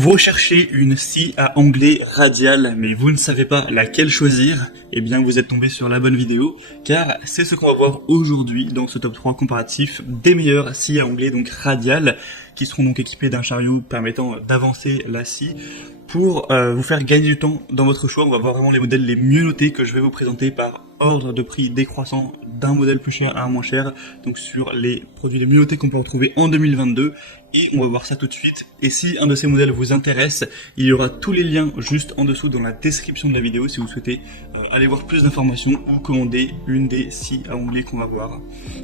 Vous recherchez une scie à onglet radial, mais vous ne savez pas laquelle choisir? Eh bien, vous êtes tombé sur la bonne vidéo, car c'est ce qu'on va voir aujourd'hui dans ce top 3 comparatif des meilleures scies à onglet donc radial, qui seront donc équipées d'un chariot permettant d'avancer la scie. Pour vous faire gagner du temps dans votre choix, on va voir vraiment les modèles les mieux notés que je vais vous présenter par ordre de prix décroissant d'un modèle plus cher à un moins cher, donc sur les produits les mieux notés qu'on peut retrouver en 2022. Et on va voir ça tout de suite. Et si un de ces modèles vous intéresse, il y aura tous les liens juste en dessous dans la description de la vidéo si vous souhaitez aller voir plus d'informations ou commander une des scies à onglet qu'on va voir.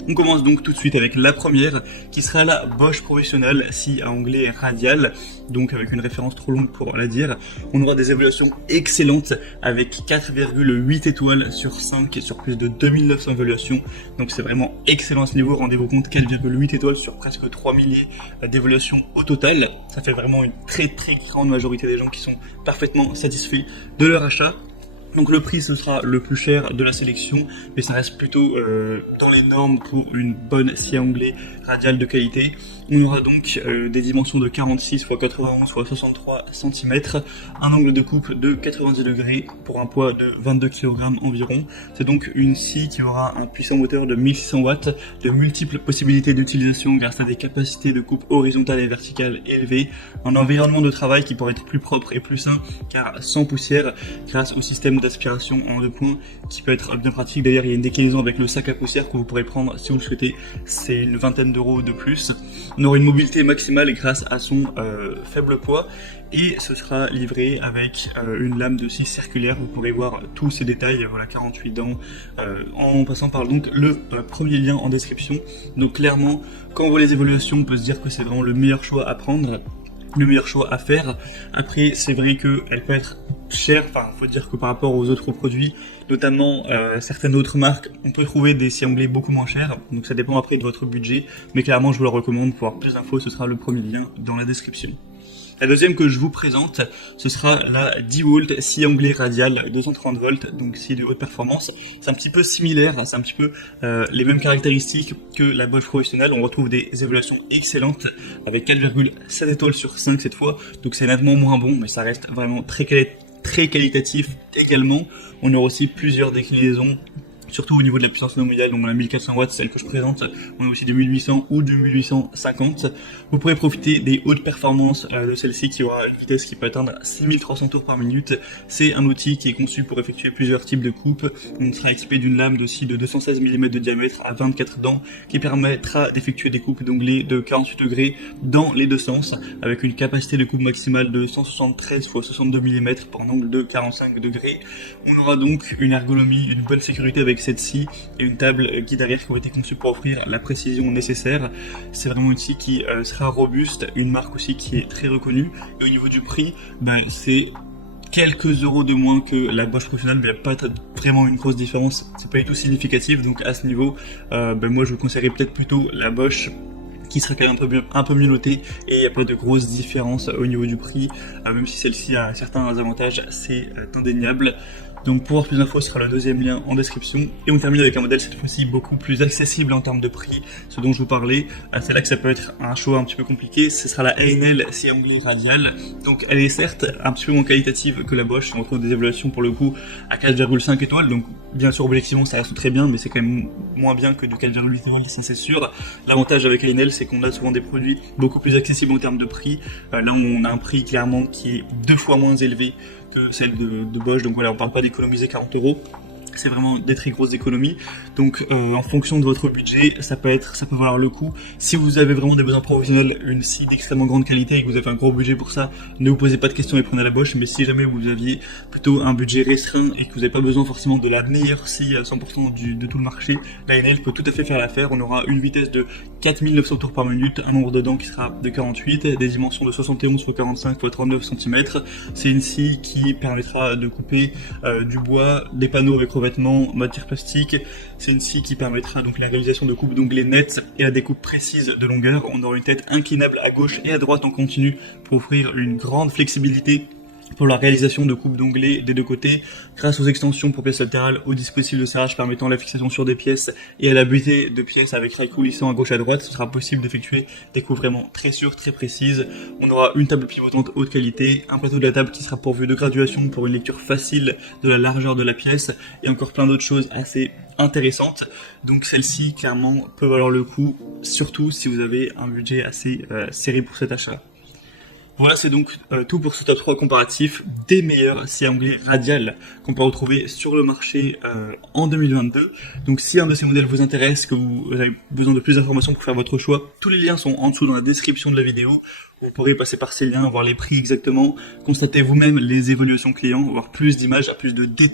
On commence donc tout de suite avec la première qui sera la Bosch Professional scie à onglet radial, donc avec une référence trop longue pour la dire. On aura des évaluations excellentes avec 4,8 étoiles sur 5 et sur plus de 2900 évaluations. Donc c'est vraiment excellent à ce niveau. Rendez-vous compte, 4,8 étoiles sur presque 3 milliers d'évaluations au total. Ça fait vraiment une très grande majorité des gens qui sont parfaitement satisfaits de leur achat. Donc le prix ce sera le plus cher de la sélection, mais ça reste plutôt dans les normes pour une bonne scie à onglet radiale de qualité. On aura donc des dimensions de 46 x 91 x 63 cm, un angle de coupe de 90 degrés pour un poids de 22 kg environ. C'est donc une scie qui aura un puissant moteur de 1600 watts, de multiples possibilités d'utilisation grâce à des capacités de coupe horizontale et verticale élevées, un environnement de travail qui pourrait être plus propre et plus sain car sans poussière grâce au système d'aspiration en 2 points qui peut être bien pratique. D'ailleurs il y a une déclinaison avec le sac à poussière que vous pourrez prendre si vous le souhaitez, c'est une vingtaine d'euros de plus. On aura une mobilité maximale grâce à son faible poids et ce sera livré avec une lame de scie circulaire. Vous pourrez voir tous ces détails, voilà 48 dents, en passant par donc le premier lien en description. Donc clairement quand on voit les évaluations on peut se dire que c'est vraiment le meilleur choix à prendre, le meilleur choix à faire. Après c'est vrai qu'elle peut être chère, enfin faut dire que par rapport aux autres produits, notamment certaines autres marques, on peut trouver des scies à onglet beaucoup moins chères, donc ça dépend après de votre budget, mais clairement je vous la recommande. Pour avoir plus d'infos ce sera le premier lien dans la description. La deuxième que je vous présente, ce sera la DeWalt scie à onglet radial 230 volts, donc scie de haute performance. C'est un petit peu similaire, c'est un petit peu les mêmes caractéristiques que la Bosch Professional. On retrouve des évaluations excellentes avec 4,7 étoiles sur 5 cette fois, donc c'est nettement moins bon, mais ça reste vraiment très qualitatif également. On aura aussi plusieurs déclinaisons, surtout au niveau de la puissance nominale. Donc on a 1400 watts, celle que je présente, on a aussi de 1800 ou de 1850. Vous pourrez profiter des hautes performances de celle-ci qui aura une vitesse qui peut atteindre 6300 tours par minute. C'est un outil qui est conçu pour effectuer plusieurs types de coupes. On sera équipé d'une lame de scie de 216 mm de diamètre à 24 dents qui permettra d'effectuer des coupes d'onglet de 48 degrés dans les deux sens avec une capacité de coupe maximale de 173 x 62 mm pour un angle de 45 degrés. On aura donc une ergonomie, une bonne sécurité avec cette scie et une table guide arrière qui ont été conçues pour offrir la précision nécessaire. C'est vraiment une scie qui sera robuste, une marque aussi qui est très reconnue. Et au niveau du prix, c'est quelques euros de moins que la Bosch Professional, mais il n'y a pas vraiment une grosse différence, c'est pas du tout significatif. Donc à ce niveau, moi je vous conseillerais peut-être plutôt la Bosch, qui serait quand même un peu mieux notée, et il n'y a pas de grosses différences au niveau du prix, même si celle-ci a certains avantages, c'est indéniable. Donc pour avoir plus d'infos, ce sera le deuxième lien en description. Et on termine avec un modèle cette fois-ci beaucoup plus accessible en termes de prix, ce dont je vous parlais. C'est là que ça peut être un choix un petit peu compliqué. Ce sera la A&L scie à onglet radial. Donc elle est certes un petit peu moins qualitative que la Bosch. On retrouve des évaluations pour le coup à 4,5 étoiles. Donc bien sûr objectivement ça reste très bien, mais c'est quand même moins bien que du 4,8 étoiles, ça c'est sûr. L'avantage avec A&L c'est qu'on a souvent des produits beaucoup plus accessibles en termes de prix. Là on a un prix clairement qui est 2 fois moins élevé que celle de Bosch, donc voilà, on parle pas d'économiser 40 euros, c'est vraiment des très grosses économies. Donc en fonction de votre budget, ça peut valoir le coup. Si vous avez vraiment des besoins professionnels, une scie d'extrêmement grande qualité et que vous avez un gros budget pour ça, ne vous posez pas de questions et prenez la Bosch. Mais si jamais vous aviez plutôt un budget restreint et que vous n'avez pas besoin forcément de la meilleure scie à 100% de tout le marché, la A&L peut tout à fait faire l'affaire. On aura une vitesse de 4900 tours par minute, un nombre de dents qui sera de 48, des dimensions de 71 x 45 x 39 cm. C'est une scie qui permettra de couper du bois, des panneaux avec revêtement, matière plastique. C'est une scie qui permettra donc la réalisation de coupes d'onglets nettes et la découpe précise de longueur. On aura une tête inclinable à gauche et à droite en continu pour offrir une grande flexibilité pour la réalisation de coupes d'onglets des deux côtés, grâce aux extensions pour pièces latérales, au dispositif de serrage permettant la fixation sur des pièces et à la butée de pièces avec rail coulissant à gauche à droite, ce sera possible d'effectuer des coupes vraiment très sûres, très précises. On aura une table pivotante haute qualité, un plateau de la table qui sera pourvu de graduation pour une lecture facile de la largeur de la pièce et encore plein d'autres choses assez intéressantes. Donc celle-ci clairement peut valoir le coup, surtout si vous avez un budget assez serré pour cet achat. Voilà, c'est donc tout pour ce top 3 comparatif des meilleurs scies à onglet radial qu'on peut retrouver sur le marché en 2022. Donc si un de ces modèles vous intéresse, que vous avez besoin de plus d'informations pour faire votre choix, tous les liens sont en dessous dans la description de la vidéo. Vous pourrez passer par ces liens, voir les prix exactement, constater vous-même les évolutions clients, voir plus d'images, plus de détails